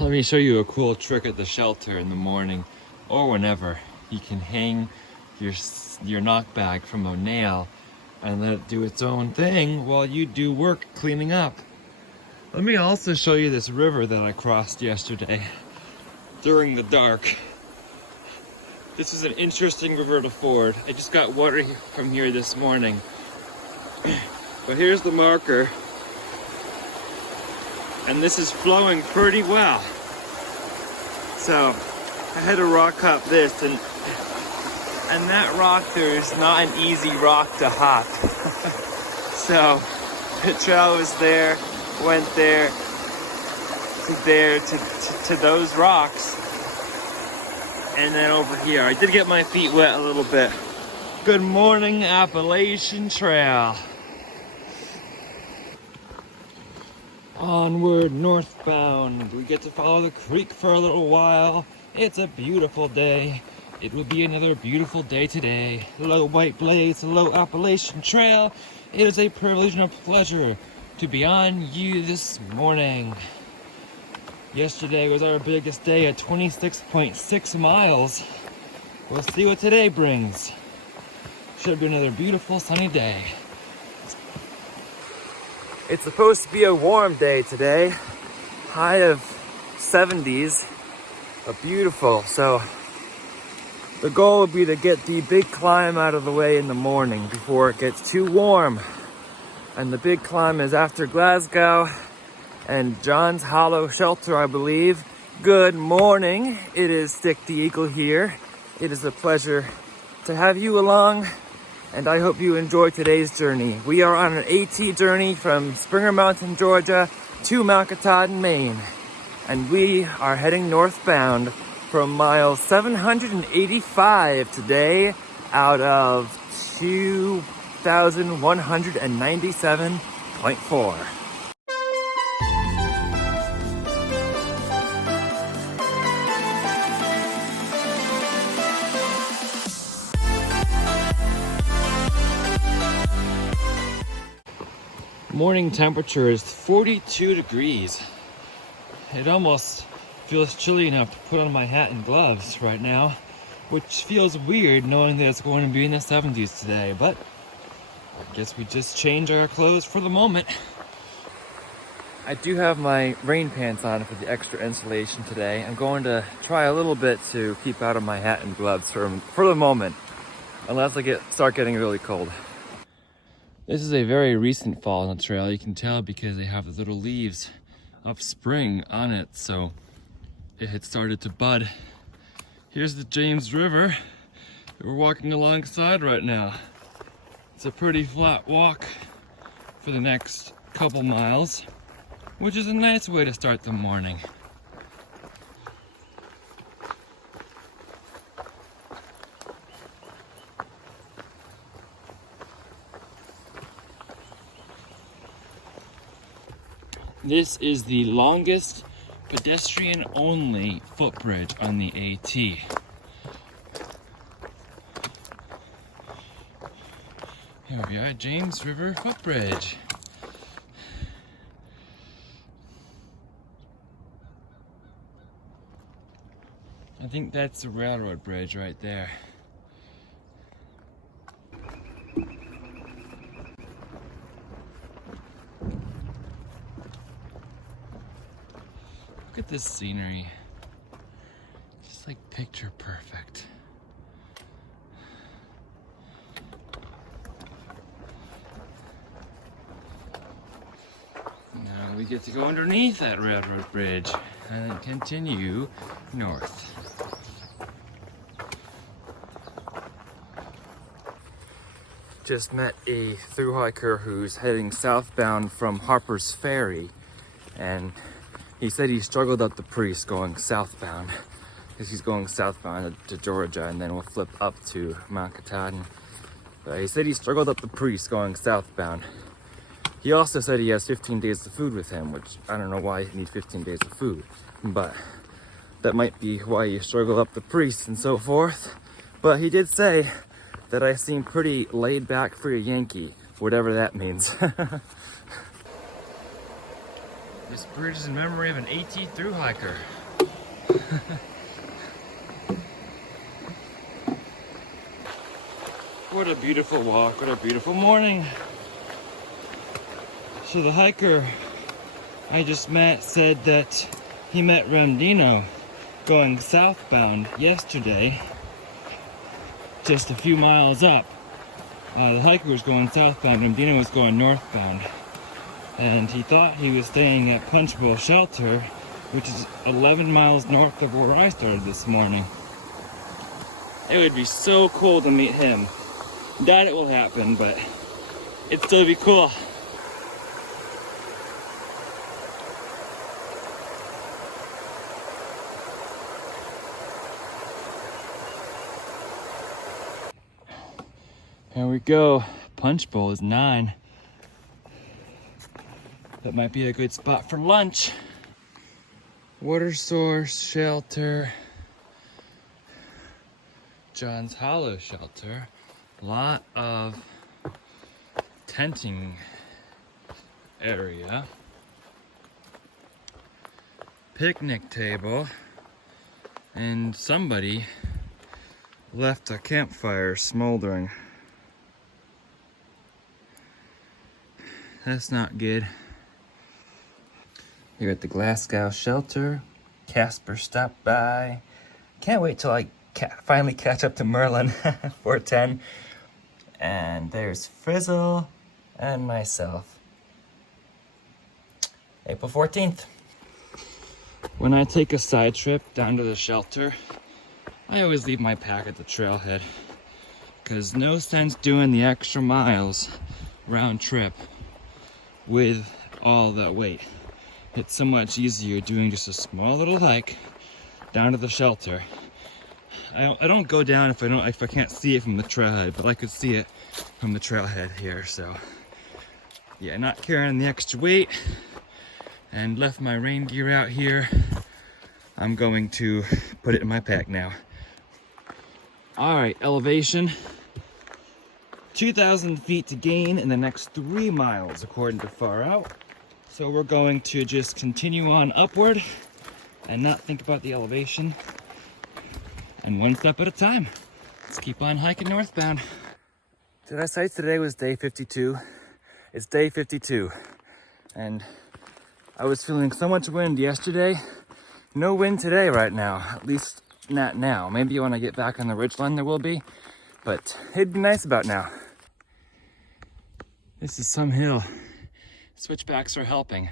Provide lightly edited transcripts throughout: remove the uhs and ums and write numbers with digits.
Let me show you a cool trick at the shelter in the morning or whenever. You can hang your knock bag from a nail and let it do its own thing while you do work cleaning up. Let me also show you this river that I crossed yesterday during the dark. This is an interesting river to ford. I just got water from here this morning. But here's the marker. And this is flowing pretty well. So I had to rock hop this, and that rock there is not an easy rock to hop. So the trail was there, went there to those rocks, and then over here. I did get my feet wet a little bit. Good morning, Appalachian Trail. Onward northbound. We get to follow the creek for a little while. It's a beautiful day. It will be another beautiful day today. Hello, White Blaze. Hello, Appalachian Trail. It is a privilege and a pleasure to be on you this morning. Yesterday was our biggest day at 26.6 miles. We'll see what today brings. Should be another beautiful sunny day. It's supposed to be a warm day today. High of 70s, but beautiful. So the goal would be to get the big climb out of the way in the morning before it gets too warm. And the big climb is after Glasgow and John's Hollow Shelter, I believe. Good morning. It is Stick the Eagle here. It is a pleasure to have you along, and I hope you enjoy today's journey. We are on an AT journey from Springer Mountain, Georgia to Mount Katahdin, Maine. And we are heading northbound from mile 785 today out of 2,197.4. Morning temperature is 42 degrees. It almost feels chilly enough to put on my hat and gloves right now, which feels weird knowing that it's going to be in the 70s today, but I guess we just change our clothes for the moment. I do have my rain pants on for the extra insulation today. I'm going to try a little bit to keep out of my hat and gloves for the moment, unless I start getting really cold. This is a very recent fall on the trail. You can tell because they have the little leaves upspring on it, so it had started to bud. Here's the James River that we're walking alongside right now. It's a pretty flat walk for the next couple miles, which is a nice way to start the morning. This is the longest pedestrian-only footbridge on the AT. Here we are, James River Footbridge. I think that's the railroad bridge right there. Look at this scenery. Just like picture perfect. Now we get to go underneath that railroad bridge and then continue north. Just met a thru-hiker who's heading southbound from Harper's Ferry, and he said he struggled up the Priest going southbound, because he's going southbound to Georgia, and then we'll flip up to Mount Katahdin. But he said he struggled up the Priest going southbound. He also said he has 15 days of food with him, which I don't know why he needs 15 days of food, but that might be why you struggle up the Priest and so forth. But he did say that I seem pretty laid back for a Yankee, whatever that means. This bridge is in memory of an AT thru-hiker. What a beautiful walk, what a beautiful morning. So the hiker I just met said that he met Ramdino going southbound yesterday, just a few miles up. The hiker was going southbound, Ramdino was going northbound. And he thought he was staying at Punch Bowl Shelter, which is 11 miles north of where I started this morning. It would be so cool to meet him. Doubt it will happen, but it'd still be cool. Here we go. Punch Bowl is 9. That might be a good spot for lunch. Water source, shelter. John's Hollow shelter. Lot of tenting area. Picnic table. And somebody left a campfire smoldering. That's not good. Here at the Glasgow shelter, Casper stopped by. Can't wait till I finally catch up to Merlin, 410. And there's Frizzle and myself. April 14th. When I take a side trip down to the shelter, I always leave my pack at the trailhead. Because no sense doing the extra miles round trip with all that weight. It's so much easier doing just a small little hike down to the shelter. I don't go down if I can't see it from the trailhead, but I could see it from the trailhead here, so yeah, not carrying the extra weight and left my rain gear out here. I'm going to put it in my pack now. All right, elevation. 2,000 feet to gain in the next 3 miles, according to Far Out. So we're going to just continue on upward and not think about the elevation. And one step at a time. Let's keep on hiking northbound. Did I say today was day 52? It's day 52. And I was feeling so much wind yesterday. No wind today right now, at least not now. Maybe when I get back on the ridgeline there will be, but it'd be nice about now. This is some hill. Switchbacks are helping,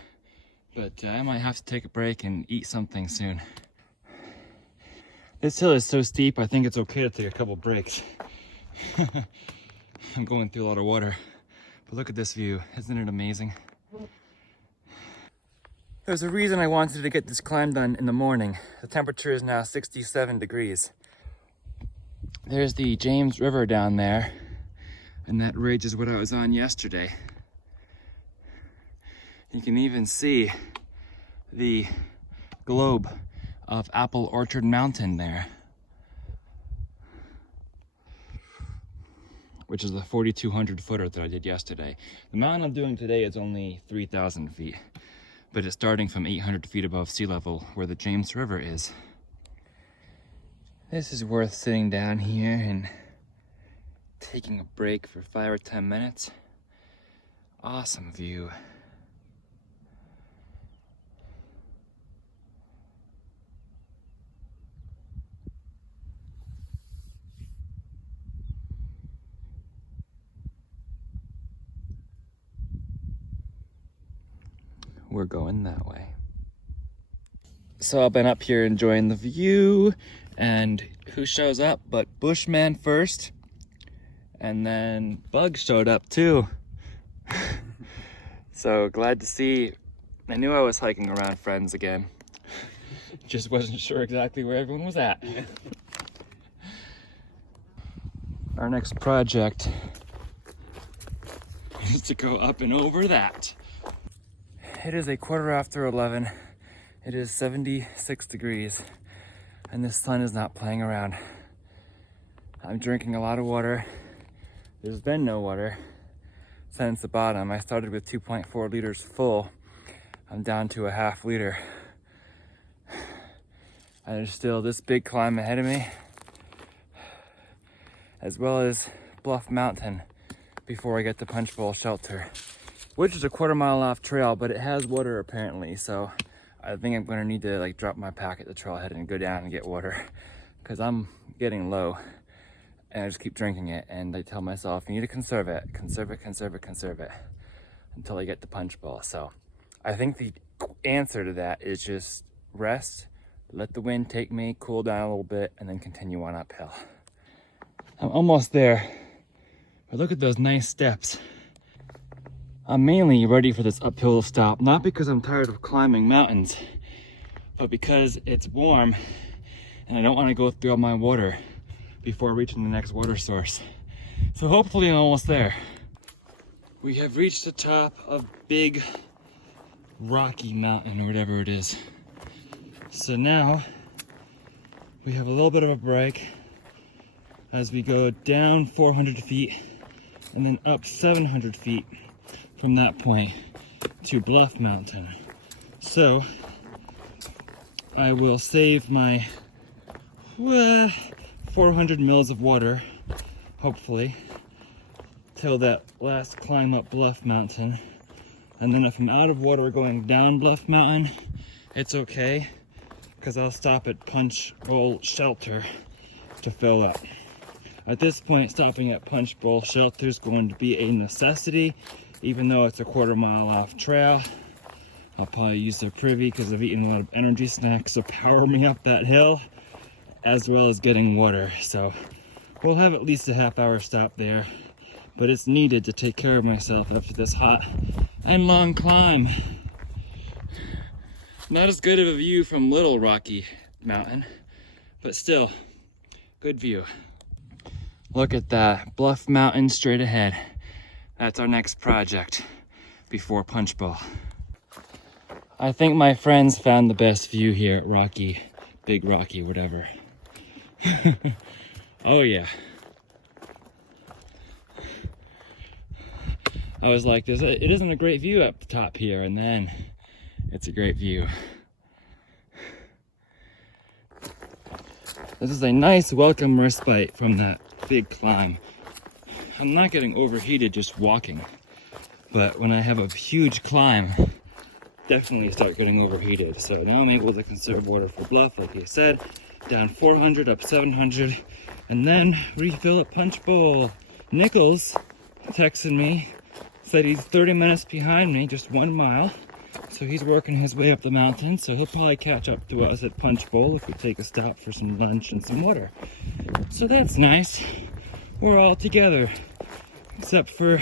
but I might have to take a break and eat something soon. This hill is so steep, I think it's okay to take a couple breaks. I'm going through a lot of water, but look at this view. Isn't it amazing? There's a reason I wanted to get this climb done in the morning. The temperature is now 67 degrees. There's the James River down there, and that ridge is what I was on yesterday. You can even see the globe of Apple Orchard Mountain there, which is the 4,200 footer that I did yesterday. The mountain I'm doing today is only 3,000 feet, but it's starting from 800 feet above sea level where the James River is. This is worth sitting down here and taking a break for 5 or 10 minutes. Awesome view. We're going that way. So I've been up here enjoying the view, and who shows up but Bushman first, and then Bug showed up too. So glad to see. I knew I was hiking around friends again. Just wasn't sure exactly where everyone was at. Yeah. Our next project is to go up and over that. It is 11:15. It is 76 degrees, and the sun is not playing around. I'm drinking a lot of water. There's been no water since the bottom. I started with 2.4 liters full, I'm down to a half liter. And there's still this big climb ahead of me, as well as Bluff Mountain before I get to Punch Bowl Shelter, which is a 1/4 mile off trail, but it has water apparently. So I think I'm gonna need to like drop my pack at the trailhead and go down and get water, because I'm getting low and I just keep drinking it. And I tell myself, you need to conserve it, conserve it, conserve it, conserve it until I get to Punch Bowl. So I think the answer to that is just rest, let the wind take me, cool down a little bit, and then continue on uphill. I'm almost there, but look at those nice steps. I'm mainly ready for this uphill stop, not because I'm tired of climbing mountains, but because it's warm and I don't want to go through all my water before reaching the next water source. So hopefully I'm almost there. We have reached the top of Big Rocky Mountain, or whatever it is. So now we have a little bit of a break as we go down 400 feet and then up 700 feet from that point to Bluff Mountain. So I will save my 400 mils of water, hopefully, till that last climb up Bluff Mountain. And then if I'm out of water going down Bluff Mountain, it's okay, because I'll stop at Punch Bowl Shelter to fill up. At this point, stopping at Punch Bowl Shelter is going to be a necessity, even though it's a 1/4 mile off trail. I'll probably use their privy because I've eaten a lot of energy snacks to power me up that hill, as well as getting water. So we'll have at least a half-hour stop there, but it's needed to take care of myself after this hot and long climb. Not as good of a view from Little Rocky Mountain, but still, good view. Look at that, Bluff Mountain straight ahead. That's our next project before Punch Bowl. I think my friends found the best view here at Rocky, Big Rocky, whatever. Oh yeah. I was like, it isn't a great view up the top here, and then it's a great view. This is a nice welcome respite from that big climb. I'm not getting overheated just walking, but when I have a huge climb, definitely start getting overheated. So now I'm able to conserve water for Bluff, like you said, down 400, up 700, and then refill at Punch Bowl. Nichols texted me, said he's 30 minutes behind me, just 1 mile. So he's working his way up the mountain, so he'll probably catch up to us at Punch Bowl if we take a stop for some lunch and some water. So that's nice. We're all together, except for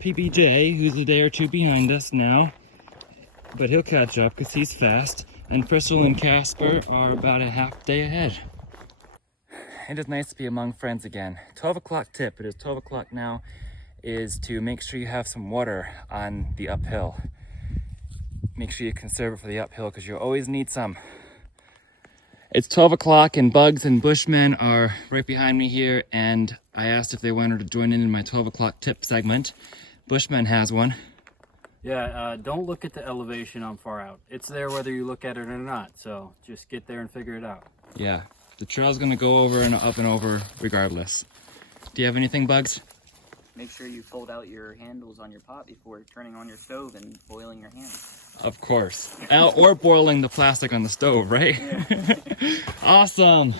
PBJ, who's a day or two behind us now, but he'll catch up because he's fast, and Crystal and Casper are about a half day ahead. It is nice to be among friends again. 12 o'clock tip, it is 12 o'clock now, is to make sure you have some water on the uphill. Make sure you conserve it for the uphill because you'll always need some. It's 12 o'clock and Bugs and Bushmen are right behind me here, and I asked if they wanted to join in my 12 o'clock tip segment. Bushman has one. Yeah, don't look at the elevation on far out. It's there whether you look at it or not, so just get there and figure it out. Yeah, the trail's gonna go over and up and over regardless. Do you have anything, Bugs? Make sure you fold out your handles on your pot before turning on your stove and boiling your hands. Of course. Or boiling the plastic on the stove, right? Yeah. Awesome.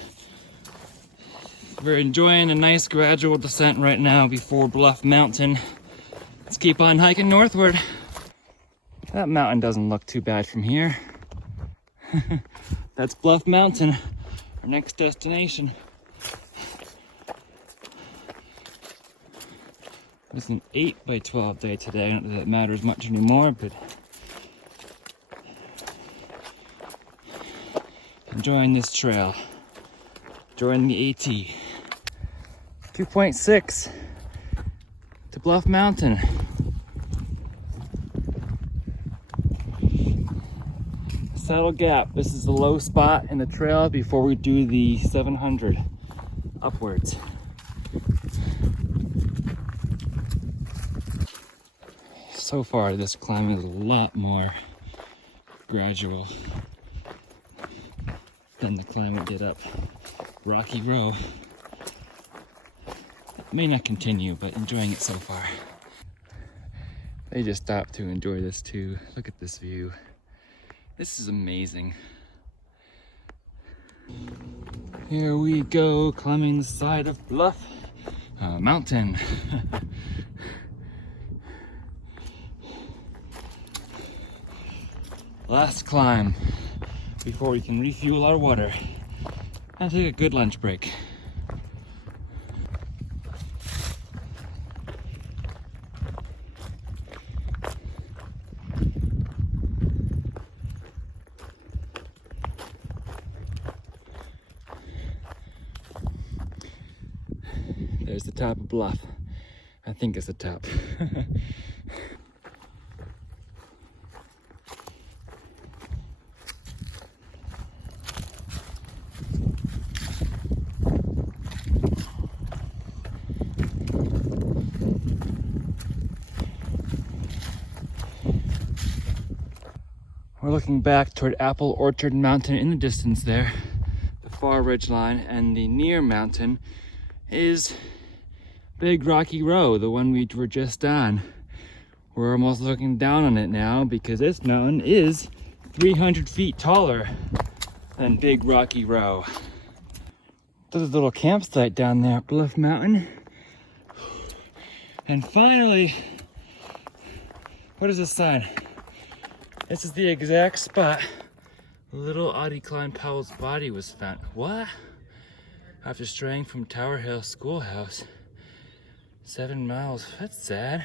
We're enjoying a nice gradual descent right now before Bluff Mountain. Let's keep on hiking northward. That mountain doesn't look too bad from here. That's Bluff Mountain, our next destination. It's an 8x12 day today. I don't know that it matters much anymore, but enjoying this trail. Enjoying the AT. 2.6 to Bluff Mountain. Saddle Gap. This is the low spot in the trail before we do the 700 upwards. So far, this climb is a lot more gradual than the climb we did up Rocky Row. May not continue, but enjoying it so far. They just stopped to enjoy this too. Look at this view. This is amazing. Here we go, climbing the side of Bluff mountain. Last climb before we can refuel our water and take a good lunch break. There's the top of Bluff. I think it's the top. We're looking back toward Apple Orchard Mountain in the distance there, the far ridge line, and the near mountain is Big Rocky Row, the one we were just on. We're almost looking down on it now because this mountain is 300 feet taller than Big Rocky Row. There's a little campsite down there at Bluff Mountain. And finally, what is this sign? This is the exact spot little Audie Klein Powell's body was found. What? After straying from Tower Hill Schoolhouse. 7 miles, that's sad.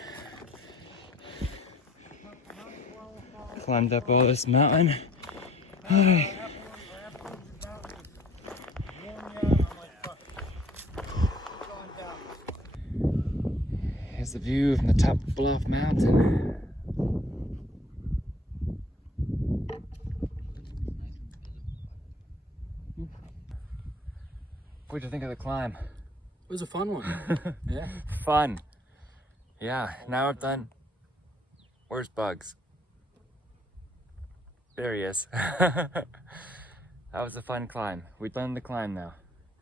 Climbed up all this mountain. Hi. Here's the view from the top of Bluff Mountain. What'd you think of the climb? It was a fun one. Yeah. Fun. Yeah, now we're done. Where's Bugs? There he is. That was a fun climb. We've done the climb now.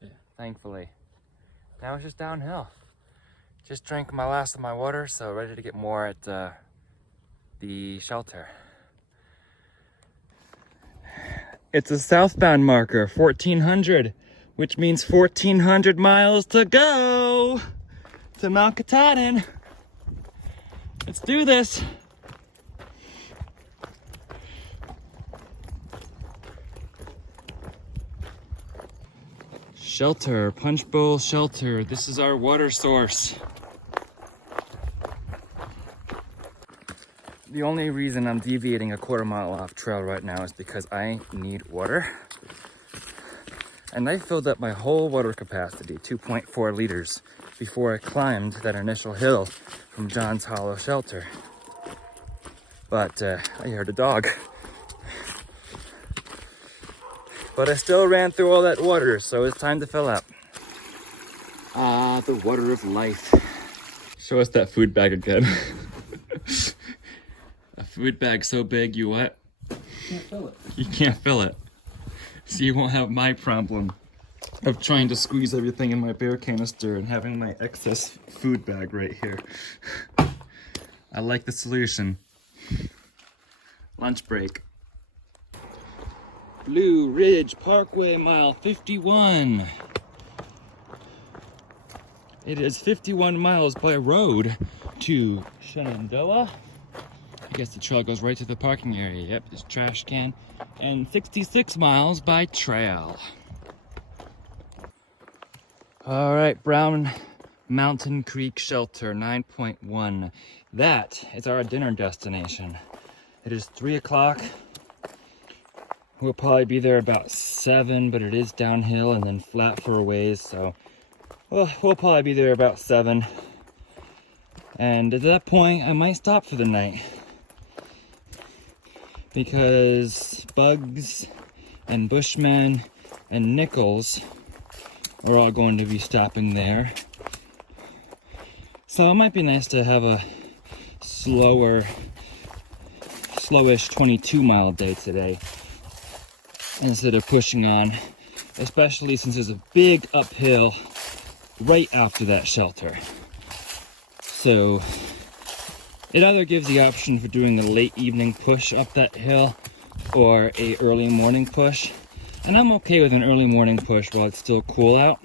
Yeah. Thankfully. Now it's just downhill. Just drank my last of my water, so ready to get more at the shelter. It's a southbound marker, 1400. Which means 1,400 miles to go to Mount Katahdin. Let's do this. Shelter, Punch Bowl Shelter. This is our water source. The only reason I'm deviating a quarter mile off trail right now is because I need water. And I filled up my whole water capacity, 2.4 liters, before I climbed that initial hill from John's Hollow Shelter. But I heard a dog. But I still ran through all that water, so it's time to fill up. Ah, the water of life. Show us that food bag again. A food bag so big, you what? Can't fill it. You can't fill it. So you won't have my problem of trying to squeeze everything in my beer canister and having my excess food bag right here. I like the solution. Lunch break. Blue Ridge Parkway, mile 51. It is 51 miles by road to Shenandoah. I guess the trail goes right to the parking area. Yep, there's a trash can. And 66 miles by trail. All right, Brown Mountain Creek Shelter 9.1. That is our dinner destination. It is 3 o'clock. We'll probably be there about 7, but it is downhill and then flat for a ways, so we'll probably be there about 7. And at that point, I might stop for the night, because Bugs and Bushmen and Nichols are all going to be stopping there. So it might be nice to have a slower slowish 22-mile day today instead of pushing on, especially since there's a big uphill right after that shelter. So it either gives the option for doing a late evening push up that hill or a early morning push. And I'm okay with an early morning push while it's still cool out.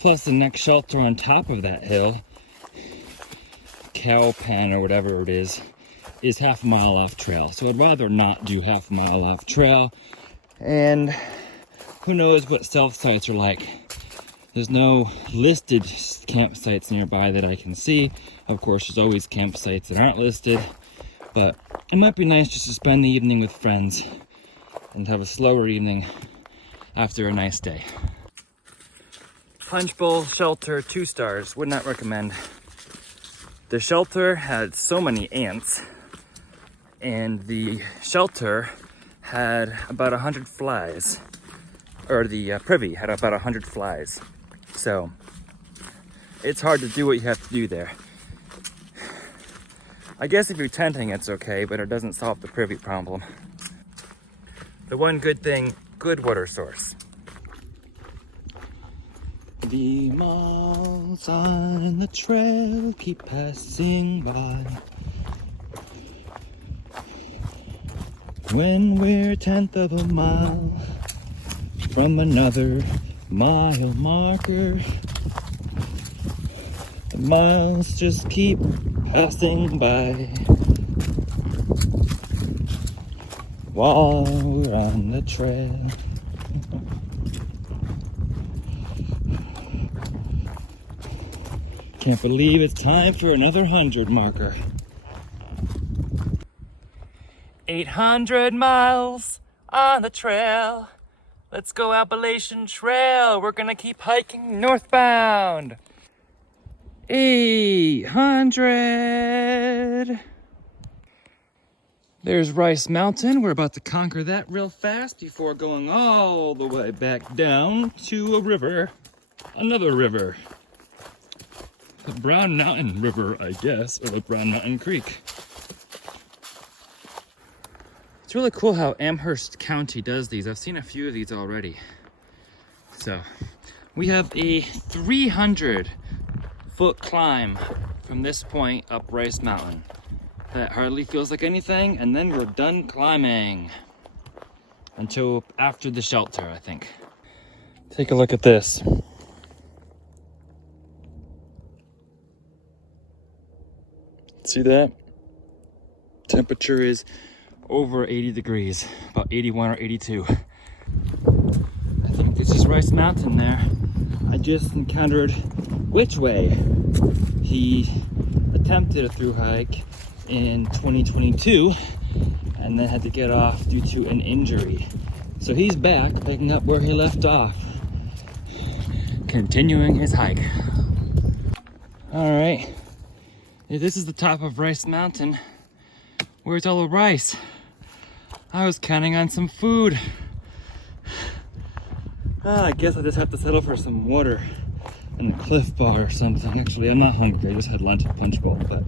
Plus the next shelter on top of that hill, Cow Pen or whatever it is half a mile off trail. So I'd rather not do half a mile off trail. And who knows what stealth sites are like. There's no listed campsites nearby that I can see. Of course, there's always campsites that aren't listed, but it might be nice just to spend the evening with friends and have a slower evening after a nice day. Punch Bowl Shelter, 2 stars, would not recommend. The shelter had so many ants, and the shelter had about 100 flies, or the privy had about 100 flies. So it's hard to do what you have to do there. I guess if you're tenting, it's okay, but it doesn't solve the privy problem. The one good thing, good water source. The miles on the trail keep passing by. When we're 1/10 of a mile from another mile marker, the miles just keep passing by while we're on the trail. Can't believe it's time for another 100 marker. 800 miles on the trail. Let's go Appalachian Trail. We're gonna keep hiking northbound. 800. There's Rice Mountain. We're about to conquer that real fast before going all the way back down to a river. Another river. The Brown Mountain River, I guess, or the Brown Mountain Creek. It's really cool how Amherst County does these. I've seen a few of these already. So, we have a 300-foot climb from this point up Rice Mountain. That hardly feels like anything, and then we're done climbing. Until after the shelter, I think. Take a look at this. See that? Temperature is over 80 degrees, about 81 or 82. I think this is Rice Mountain there. I just encountered Which Way. He attempted a through hike in 2022 and then had to get off due to an injury. So he's back, picking up where he left off, continuing his hike. All right. This is the top of Rice Mountain. Where's all the rice? I was counting on some food. I guess I just have to settle for some water and a Cliff Bar or something. Actually, I'm not hungry. I just had lunch at Punch Bowl. But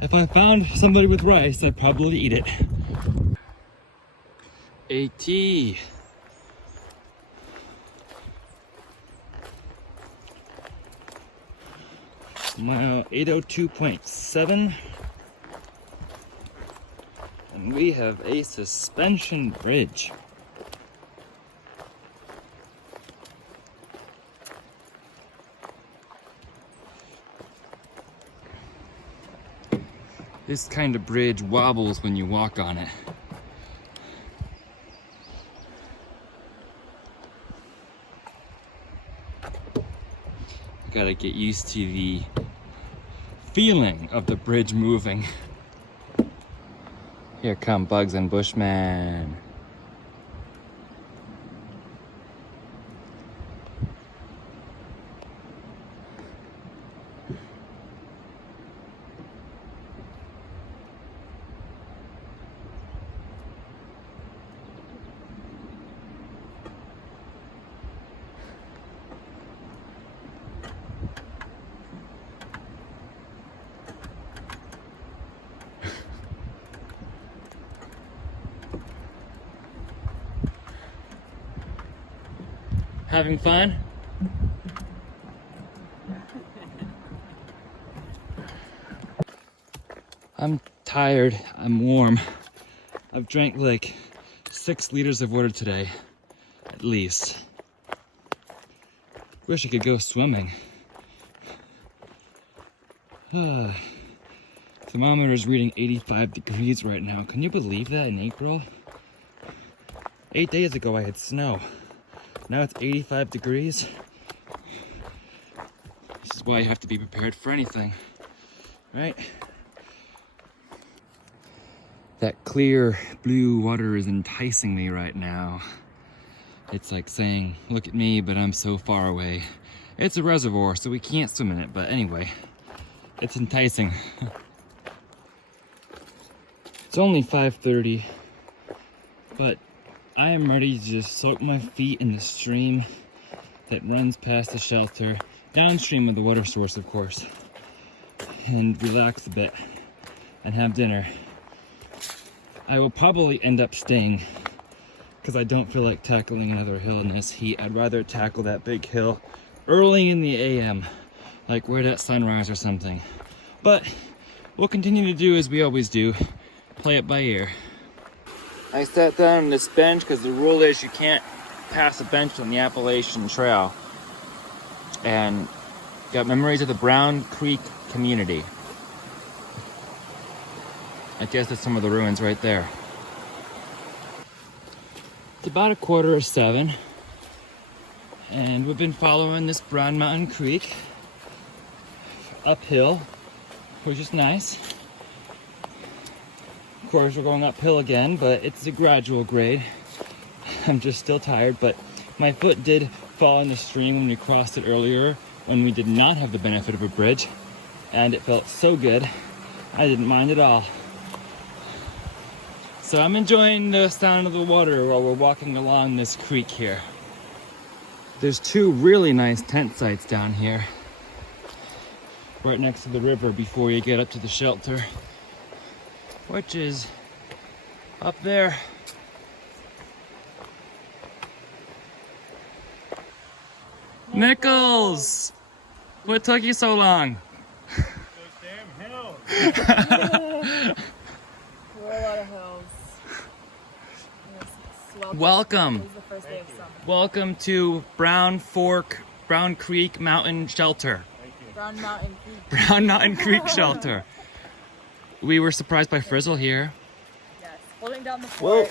if I found somebody with rice, I'd probably eat it. AT. Mile 802.7, and we have a suspension bridge. This kind of bridge wobbles when you walk on it. Gotta get used to the feeling of the bridge moving. Here come Bugs and Bushmen. Having fun? I'm tired, I'm warm. I've drank like 6 liters of water today, at least. Wish I could go swimming. Thermometer is reading 85 degrees right now. Can you believe that in April? 8 days ago I had snow. Now it's 85 degrees. This is why you have to be prepared for anything, right? That clear blue water is enticing me right now. It's like saying, look at me, but I'm so far away. It's a reservoir, so we can't swim in it, but anyway, it's enticing. It's only 5:30, but I am ready to just soak my feet in the stream that runs past the shelter, downstream of the water source, of course, and relax a bit and have dinner. I will probably end up staying because I don't feel like tackling another hill in this heat. I'd rather tackle that big hill early in the AM, like right at sunrise or something. But we'll continue to do as we always do, play it by ear. I sat down on this bench because the rule is you can't pass a bench on the Appalachian Trail. And got memories of the Brown Creek community. I guess that's some of the ruins right there. It's about 6:45, and we've been following this Brown Mountain Creek uphill, which is nice. Of course, we're going uphill again, but it's a gradual grade. I'm just still tired, but my foot did fall in the stream when we crossed it earlier, when we did not have the benefit of a bridge, and it felt so good. I didn't mind at all. So I'm enjoying the sound of the water while we're walking along this creek here. There's 2 really nice tent sites down here, right next to the river before you get up to the shelter, which is up there. Nichols! What took you so long? Those damn hills. We're a lot of hills. Welcome. It was the first day of summer. Welcome to Brown Creek Mountain Shelter. Brown Mountain Creek. Brown Mountain Creek Shelter. We were surprised by Frizzle here. Yes. Holding down the fort.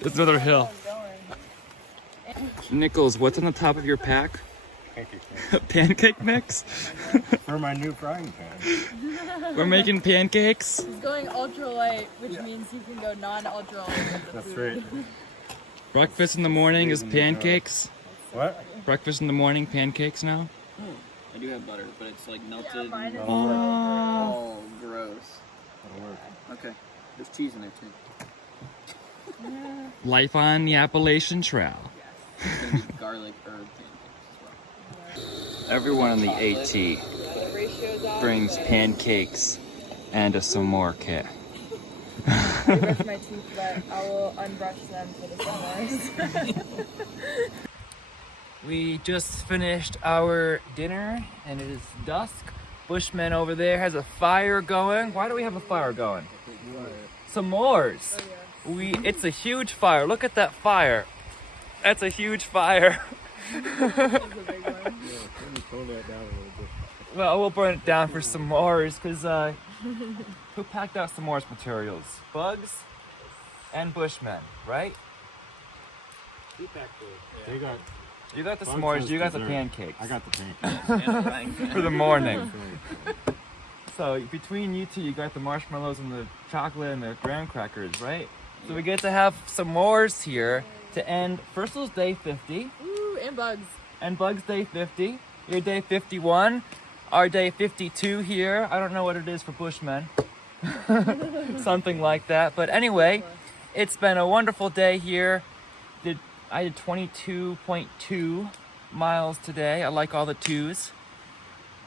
There's another hill. Nichols, what's on the top of your pack? Pancake mix? For my new frying pan. We're making pancakes. He's going ultra light, which means he can go non-ultra light with the That's food. right. Breakfast in the morning is pancakes. What? Breakfast in the morning, pancakes now. I do have butter, but it's like melted. Yeah, mine is and Oh. all gross. That'll work. Okay, there's cheese in there too. Life on the Appalachian Trail. It's gonna be garlic herb pancakes as well. Everyone on the AT brings pancakes and a s'more kit. I brush my teeth, but I will unbrush them for the summers. We just finished our dinner and it is dusk. Bushman over there has a fire going. Why do we have a fire going? S'mores. Oh, yeah. It's a huge fire. Look at that fire. That's a huge fire. This is a big one. Let me tone that down a little bit. Well, we'll burn it down for s'mores because who packed out s'mores materials? Bugs and Bushmen, right? They got You got the Bugs s'mores, has you got the dessert. pancakes. I got the pancakes. For the morning. That's right. So between you two, you got the marshmallows and the chocolate and the graham crackers, right? So we get to have s'mores here to end Firstle's day 50 Ooh, and bugs. and Bug's day 50. Your day 51, our day 52 here. I don't know what it is for Bushmen. Something like that. But anyway, it's been a wonderful day here. I did 22.2 miles today. I like all the twos.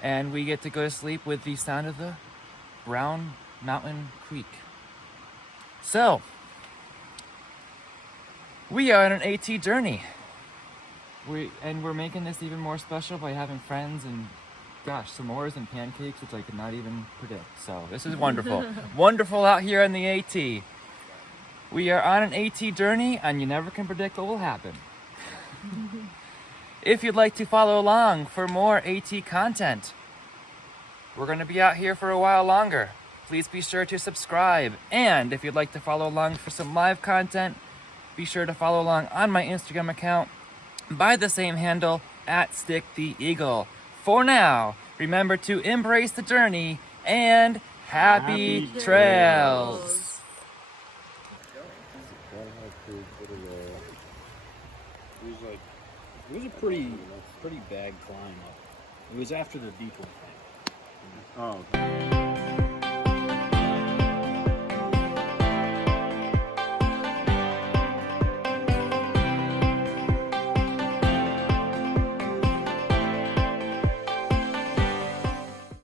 And we get to go to sleep with the sound of the Brown Mountain Creek. So, We are on an AT journey. We're making this even more special by having friends and, gosh, s'mores and pancakes, which I could not even predict. So this is wonderful. Wonderful out here on the AT. We are on an AT journey, and you never can predict what will happen. If you'd like to follow along for more AT content, we're going to be out here for a while longer. Please be sure to subscribe. And if you'd like to follow along for some live content, be sure to follow along on my Instagram account by the same handle, @StickTheEagle. For now, remember to embrace the journey and happy trails. It was a pretty bad climb up. It was after the deep one. Oh.